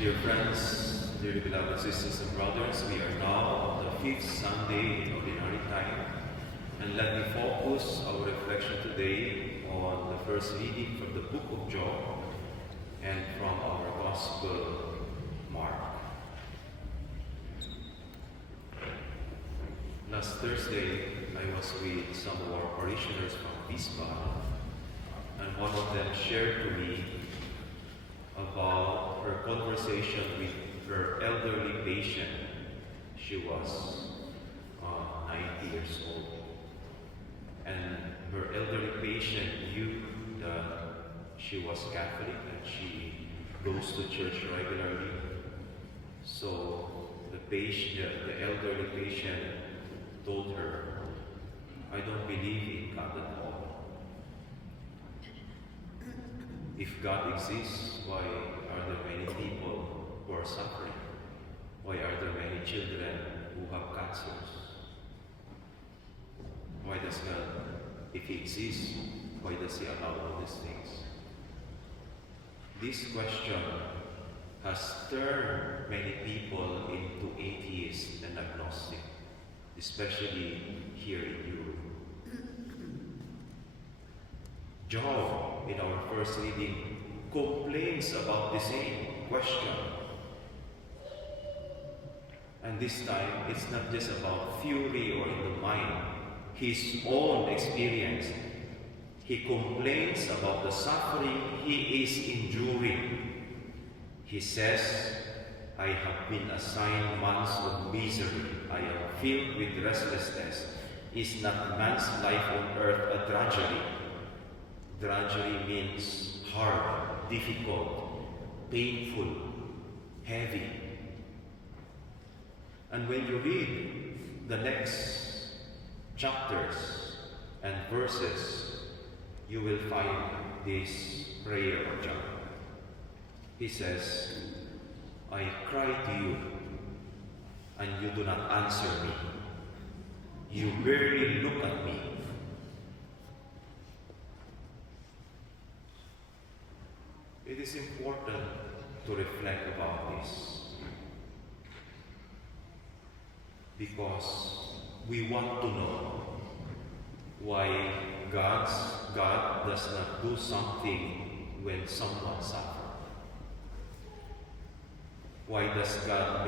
Dear friends, dearly beloved sisters and brothers, we are now on the 5th Sunday in Ordinary Time, and let me focus our reflection today on the first reading from the book of Job and from our Gospel, Mark. Last Thursday, I was with some of our parishioners from Bispa, and one of them shared to me about her conversation with her elderly patient. She was 90 years old, and her elderly patient knew that she was Catholic and she goes to church regularly. So the elderly patient told her, "I don't believe in God at all. If God exists, why are there many people who are suffering? Why are there many children who have cancers? Why does God, if He exists, why does He allow all these things?" This question has turned many people into atheists and agnostics, especially here in Europe. Job, in our first reading, complains about the same question. And this time, it's not just about fury or in the mind, his own experience. He complains about the suffering he is enduring. He says, "I have been assigned months of misery. I am filled with restlessness. Is not man's life on earth a drudgery?" Drudgery means hard, difficult, painful, heavy. And when you read the next chapters and verses, you will find this prayer of Job. He says, "I cry to you, and you do not answer me. You barely look at me." It is important to reflect about this because we want to know why God does not do something when someone suffers. Why does not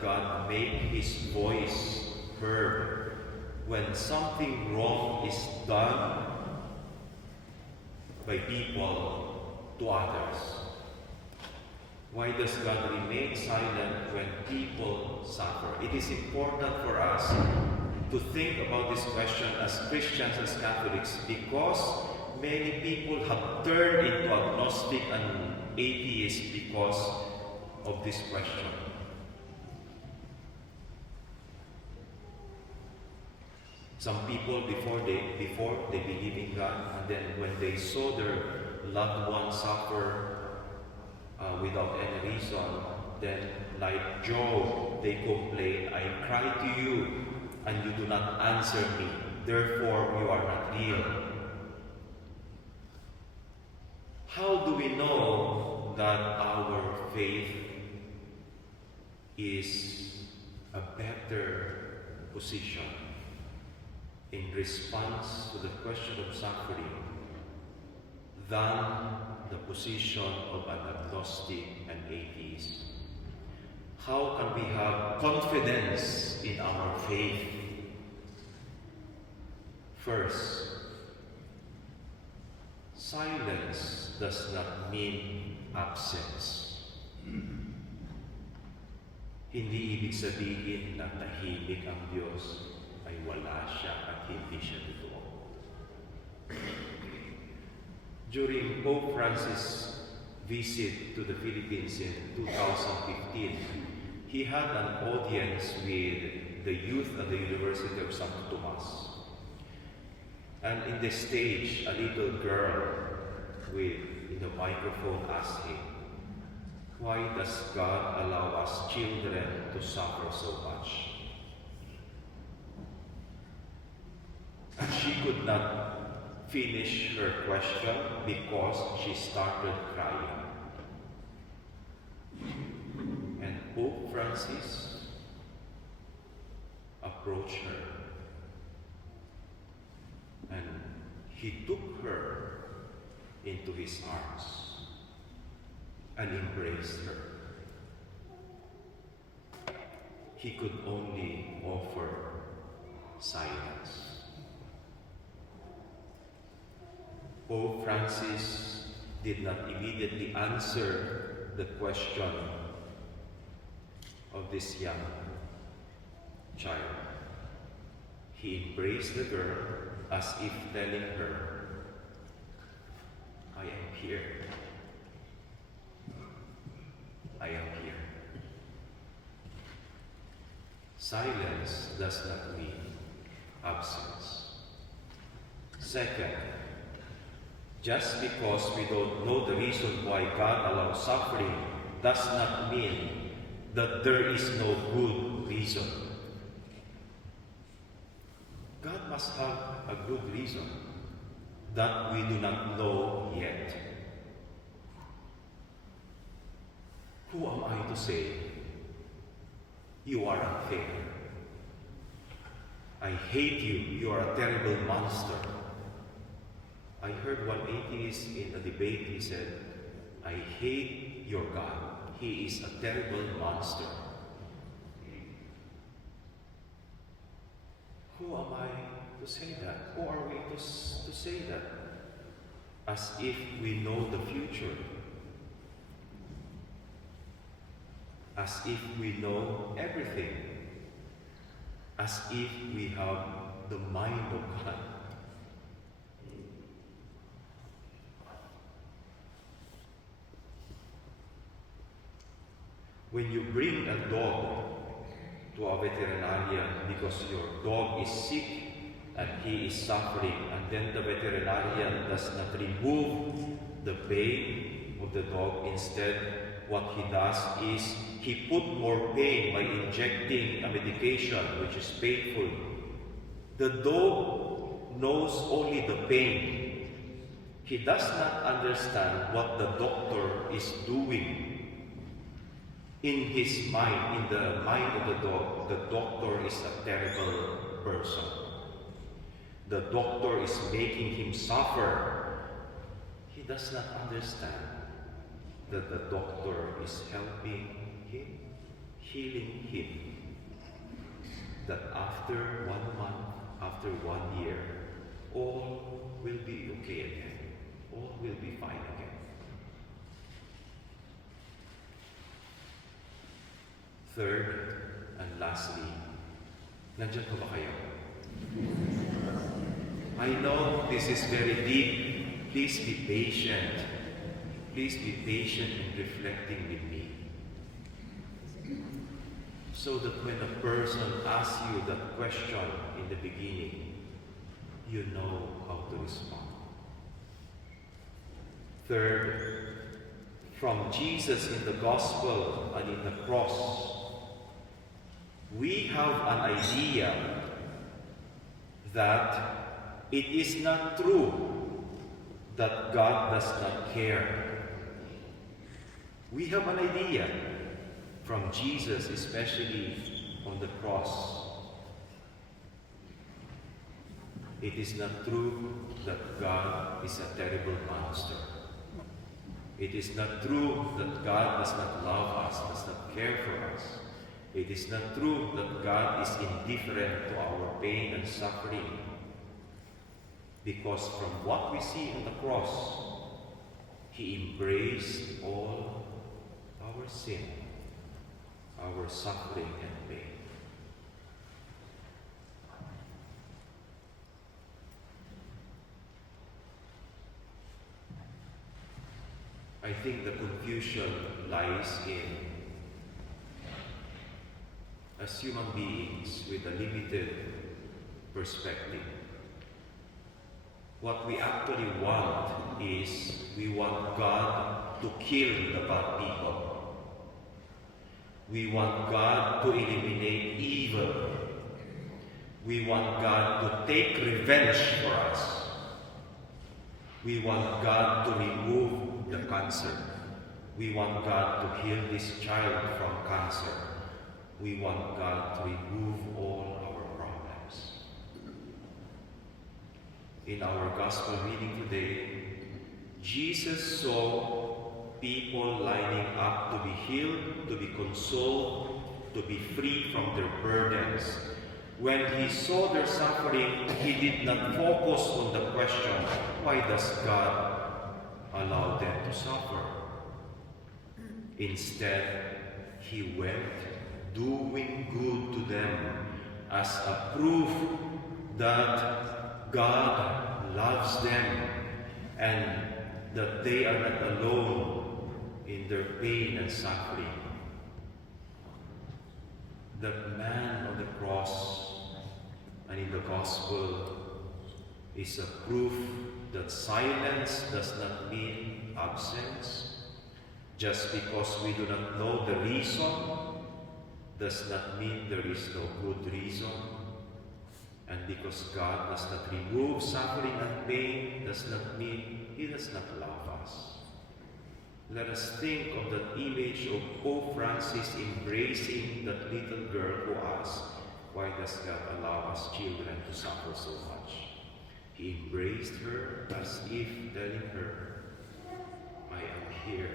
God make His voice heard when something wrong is done by people to others? Why does God remain silent when people suffer? It is important for us to think about this question as Christians, as Catholics, because many people have turned into agnostic and atheists because of this question. Some people before they believe in God, and then when they saw their loved ones suffer without any reason, then like Job, they complain, "I cry to you, and you do not answer me. Therefore, you are not real." How do we know that our faith is a better position in response to the question of suffering than the position of an agnostic and atheist? How can we have confidence in our faith? First, silence does not mean absence. Hindi ibig sabihin na tahimik ang Diyos ay wala siya at hindi siya totoo. During Pope Francis' visit to the Philippines in 2015, he had an audience with the youth at the University of Santo Tomas. And in the stage, a little girl with the microphone asked him, "Why does God allow us children to suffer so much?" And she could not finish her question because she started crying. Francis approached her and he took her into his arms and embraced her. He could only offer silence. Pope Francis did not immediately answer the question of this young child. He embraced the girl as if telling her, I am here. I am here. Silence does not mean absence. Second, just because we don't know the reason why God allows suffering does not mean that there is no good reason. God must have a good reason that we do not know yet. Who am I to say, you are unfair? I hate you, you are a terrible monster. I heard one atheist in a debate, he said, I hate your God. He is a terrible monster. Who am I to say that? Who are we to say that? As if we know the future. As if we know everything. As if we have the mind of God. When you bring a dog to a veterinarian because your dog is sick and he is suffering, and then the veterinarian does not remove the pain of the dog. Instead, what he does is he put more pain by injecting a medication which is painful. The dog knows only the pain. He does not understand what the doctor is doing. In his mind, in the mind of the doctor is a terrible person. The doctor is making him suffer. He does not understand that the doctor is helping him, healing him. That after 1 month, after 1 year, all will be okay again. All will be fine again. Third and lastly, nandiyan po ba kayo? I know this is very deep. Please be patient. Please be patient in reflecting with me. So that when a person asks you that question in the beginning, you know how to respond. Third, from Jesus in the gospel and in the cross, we have an idea that it is not true that God does not care. We have an idea from Jesus, especially on the cross. It is not true that God is a terrible monster. It is not true that God does not love us, does not care for us. It is not true that God is indifferent to our pain and suffering. Because from what we see on the cross, He embraced all our sin, our suffering and pain. I think the confusion lies in, as human beings with a limited perspective, what we actually want is, we want God to kill the bad people. We want God to eliminate evil. We want God to take revenge for us. We want God to remove the cancer. We want God to heal this child from cancer. We want God to remove all our problems. In our gospel reading today, Jesus saw people lining up to be healed, to be consoled, to be free from their burdens. When he saw their suffering, he did not focus on the question, why does God allow them to suffer? Instead, he went doing good to them as a proof that God loves them and that they are not alone in their pain and suffering. That man on the cross and in the gospel is a proof that silence does not mean absence. Just because we do not know the reason does not mean there is no good reason. And because God does not remove suffering and pain does not mean He does not love us. Let us think of that image of Pope Francis embracing that little girl who asked, why does God allow us children to suffer so much? He embraced her as if telling her, I am here,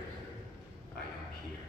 I am here.